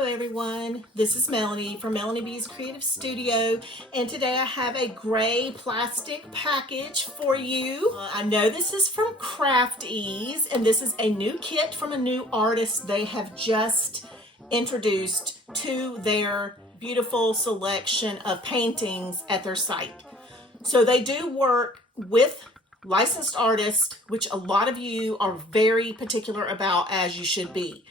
Hello everyone, this is Melanie from Melanie B's Creative Studio, and today I have a gray plastic package for you. I know this is from Crafties, and this is a new kit from a new artist they have just introduced to their beautiful selection of paintings at their site. So they do work with licensed artists, which a lot of you are very particular about, as you should be.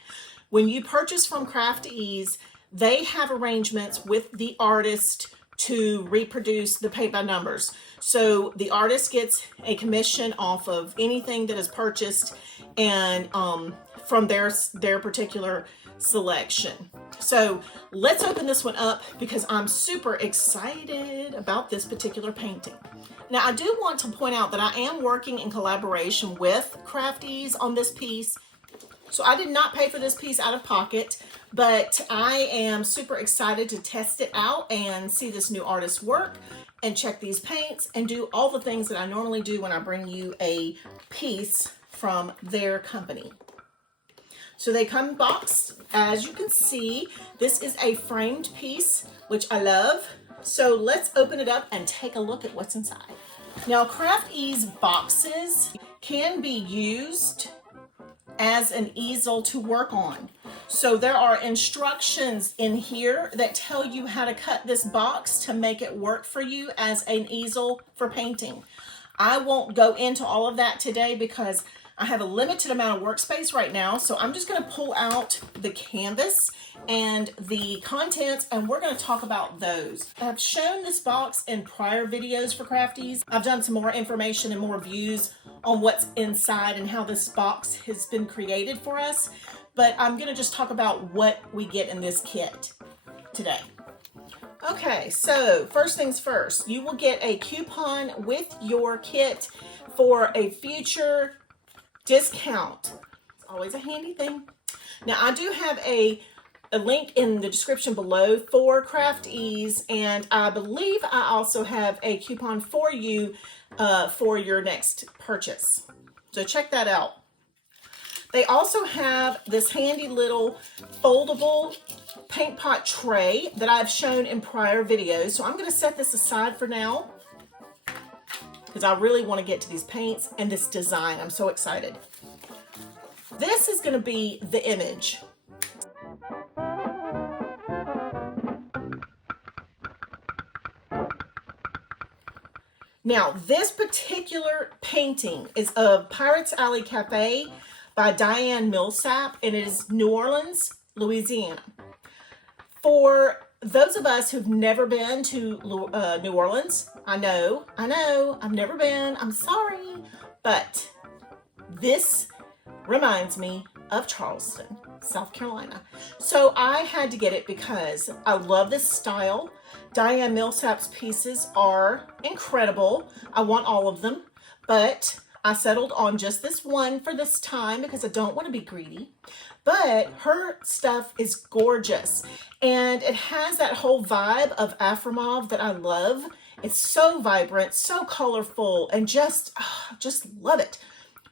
When you purchase from Crafties, they have arrangements with the artist to reproduce the paint by numbers. So the artist gets a commission off of anything that is purchased and from their particular selection. So let's open this one up because I'm super excited about this particular painting. Now I do want to point out that I am working in collaboration with Crafties on this piece. So I did not pay for this piece out of pocket, but I am super excited to test it out and see this new artist's work and check these paints and do all the things that I normally do when I bring you a piece from their company. So they come boxed. As you can see, this is a framed piece, which I love. So let's open it up and take a look at what's inside. Now, Crafties boxes can be used as an easel to work on. So there are instructions in here that tell you how to cut this box to make it work for you as an easel for painting. I won't go into all of that today because I have a limited amount of workspace right now, so I'm just going to pull out the canvas and the contents, and we're going to talk about those. I've shown this box in prior videos for Crafties. I've done some more information and more views on what's inside and how this box has been created for us, but I'm going to just talk about what we get in this kit today. Okay, so first things first, you will get a coupon with your kit for a future discount. It's always a handy thing. Now I do have a link in the description below for Crafties, and I believe I also have a coupon for you for your next purchase. So check that out. They also have this handy little foldable paint pot tray that I've shown in prior videos. So I'm going to set this aside for now because I really want to get to these paints and this design. I'm so excited. This is going to be the image. Now, this particular painting is of Pirates Alley Cafe by Diane Millsap, and it is New Orleans, Louisiana. For those of us who've never been to New Orleans, I know, I've never been, I'm sorry, but this reminds me of Charleston, South Carolina. So I had to get it because I love this style. Diane Millsap's pieces are incredible. I want all of them, but I settled on just this one for this time because I don't want to be greedy. But her stuff is gorgeous, and it has that whole vibe of Afro-mauve that I love. It's so vibrant, so colorful, and just love it.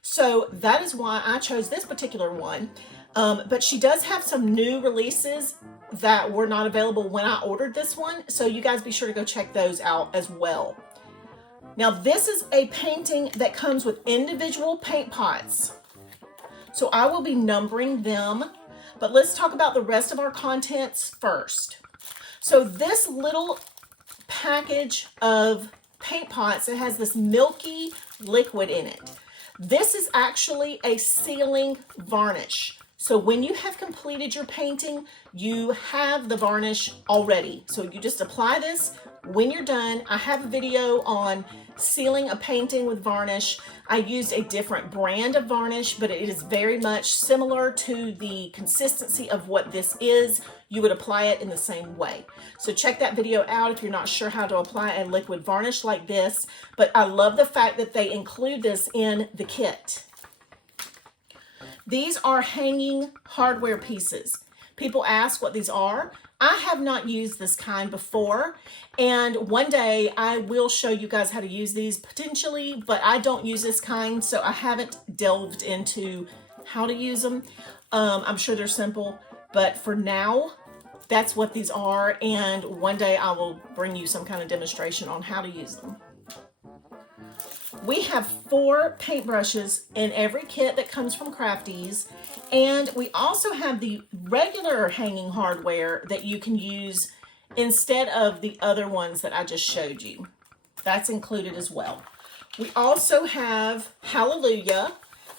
So that is why I chose this particular one. But she does have some new releases that were not available when I ordered this one. So you guys be sure to go check those out as well. Now this is a painting that comes with individual paint pots. So I will be numbering them, but let's talk about the rest of our contents first. So this little package of paint pots, it has this milky liquid in it. This is actually a sealing varnish. So when you have completed your painting, you have the varnish already. So you just apply this when you're done. I have a video on sealing a painting with varnish. I used a different brand of varnish, but it is very much similar to the consistency of what this is. You would apply it in the same way. So check that video out if you're not sure how to apply a liquid varnish like this. But I love the fact that they include this in the kit. These are hanging hardware pieces. People ask what these are. I have not used this kind before, and one day I will show you guys how to use these potentially, but I don't use this kind, so I haven't delved into how to use them. I'm sure they're simple, but for now, that's what these are, and one day I will bring you some kind of demonstration on how to use them. We have 4 paintbrushes in every kit that comes from Crafties, and we also have the regular hanging hardware that you can use instead of the other ones that I just showed you. That's included as well. We also have, hallelujah,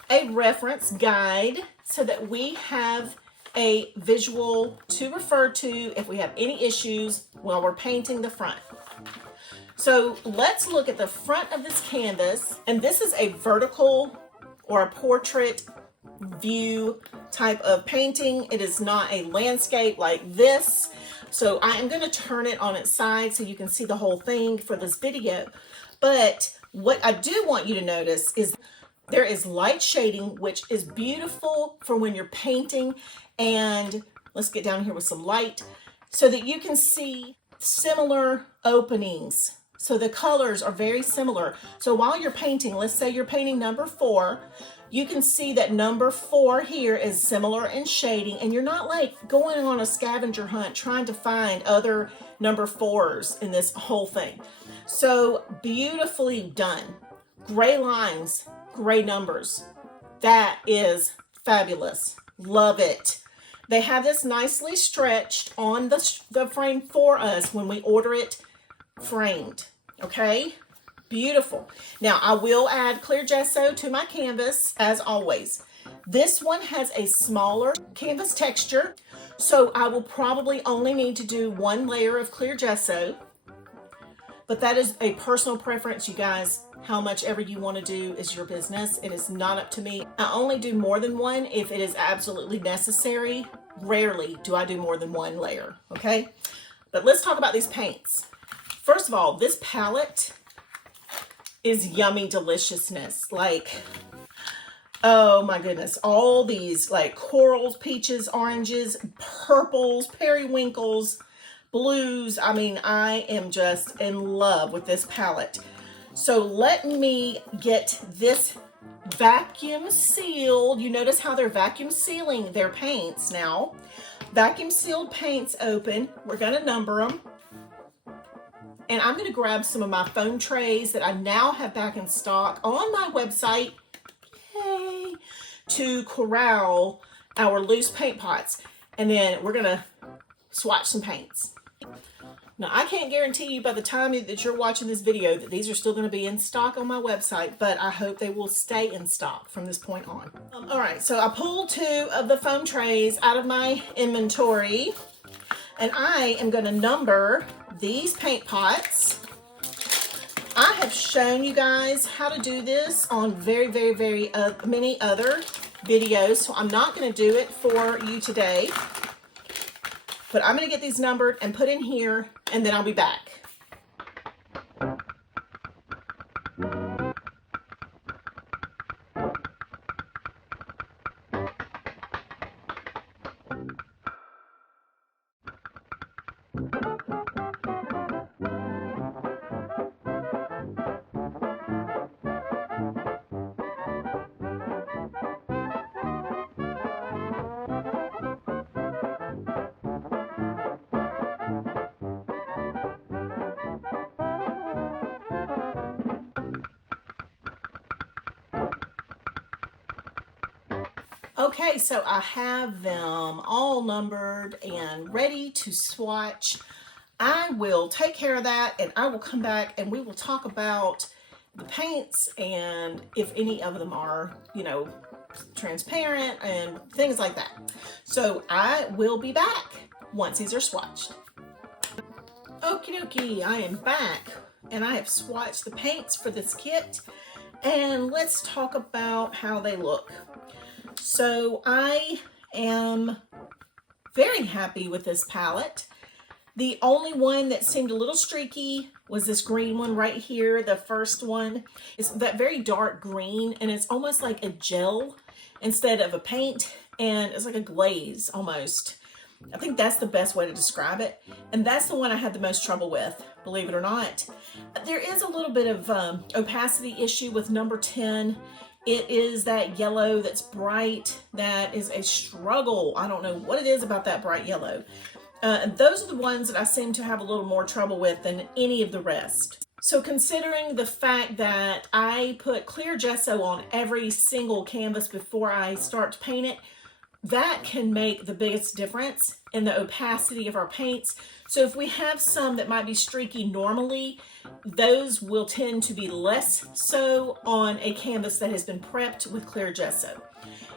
a reference guide so that we have a visual to refer to if we have any issues while we're painting the front. So let's look at the front of this canvas, and this is a vertical or a portrait view type of painting. It is not a landscape like this. So I am going to turn it on its side so you can see the whole thing for this video. But what I do want you to notice is there is light shading, which is beautiful for when you're painting. And let's get down here with some light so that you can see similar openings. So the colors are very similar. So while you're painting, let's say you're painting number 4, you can see that number 4 here is similar in shading, and you're not like going on a scavenger hunt trying to find other number 4s in this whole thing. So beautifully done. Gray lines, gray numbers. That is fabulous. Love it. They have this nicely stretched on the frame for us when we order it framed. Okay, beautiful. Now I will add clear gesso to my canvas as always. This one has a smaller canvas texture, so I will probably only need to do 1 layer of clear gesso, but that is a personal preference, you guys. How much ever you want to do is your business. It is not up to me. I only do more than 1 if it is absolutely necessary. Rarely do I do more than 1 layer, okay? But let's talk about these paints. First of all, this palette is yummy deliciousness. Like, oh my goodness, all these like corals, peaches, oranges, purples, periwinkles, blues. I mean, I am just in love with this palette. So let me get this vacuum sealed. You notice how they're vacuum sealing their paints now. Vacuum sealed paints open. We're going to number them. And I'm going to grab some of my foam trays that I now have back in stock on my website, yay, to corral our loose paint pots. And then we're going to swatch some paints. Now, I can't guarantee you by the time that you're watching this video that these are still going to be in stock on my website, but I hope they will stay in stock from this point on. All right, so I pulled 2 of the foam trays out of my inventory, and I am going to number these paint pots. I have shown you guys how to do this on very many other videos, so I'm not going to do it for you today. But I'm going to get these numbered and put in here, and then I'll be back. Okay, so I have them all numbered and ready to swatch. I will take care of that, and I will come back and we will talk about the paints and if any of them are, you know, transparent and things like that. So I will be back once these are swatched. Okie dokie, I am back and I have swatched the paints for this kit, and let's talk about how they look. So I am very happy with this palette. The only one that seemed a little streaky was this green one right here, the first one. It's that very dark green, and it's almost like a gel instead of a paint, and it's like a glaze almost. I think that's the best way to describe it, and that's the one I had the most trouble with, believe it or not. There is a little bit of opacity issue with number 10. It is that yellow that's bright that is a struggle. I don't know what it is about that bright yellow. And those are the ones that I seem to have a little more trouble with than any of the rest. So considering the fact that I put clear gesso on every single canvas before I start to paint it, that can make the biggest difference in the opacity of our paints. So if we have some that might be streaky normally, those will tend to be less so on a canvas that has been prepped with clear gesso.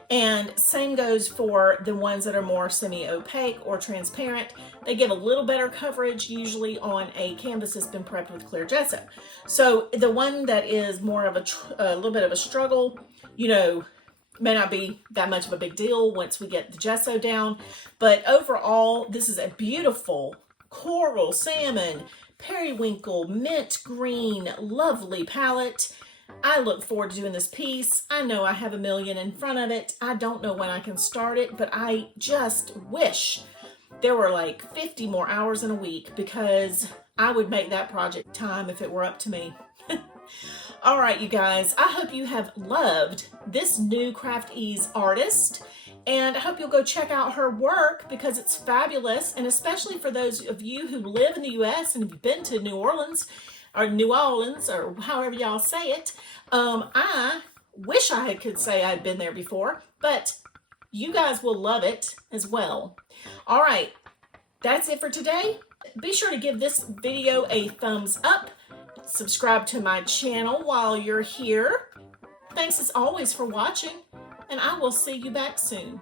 And same goes for the ones that are more semi-opaque or transparent. They give a little better coverage usually on a canvas that's been prepped with clear gesso. So the one that is more of a little bit of a struggle, you know, may not be that much of a big deal once we get the gesso down. But overall, this is a beautiful coral, salmon, periwinkle, mint green, lovely palette. I look forward to doing this piece. I know I have a million in front of it. I don't know when I can start it, but I just wish there were like 50 more hours in a week, because I would make that project time if it were up to me. All right, you guys, I hope you have loved this new Craft Ease artist, and I hope you'll go check out her work because it's fabulous. And especially for those of you who live in the US and have been to New Orleans, or however y'all say it. I wish I could say I'd been there before, but you guys will love it as well. All right, that's it for today. Be sure to give this video a thumbs up. Subscribe to my channel while you're here. Thanks as always for watching, and I will see you back soon.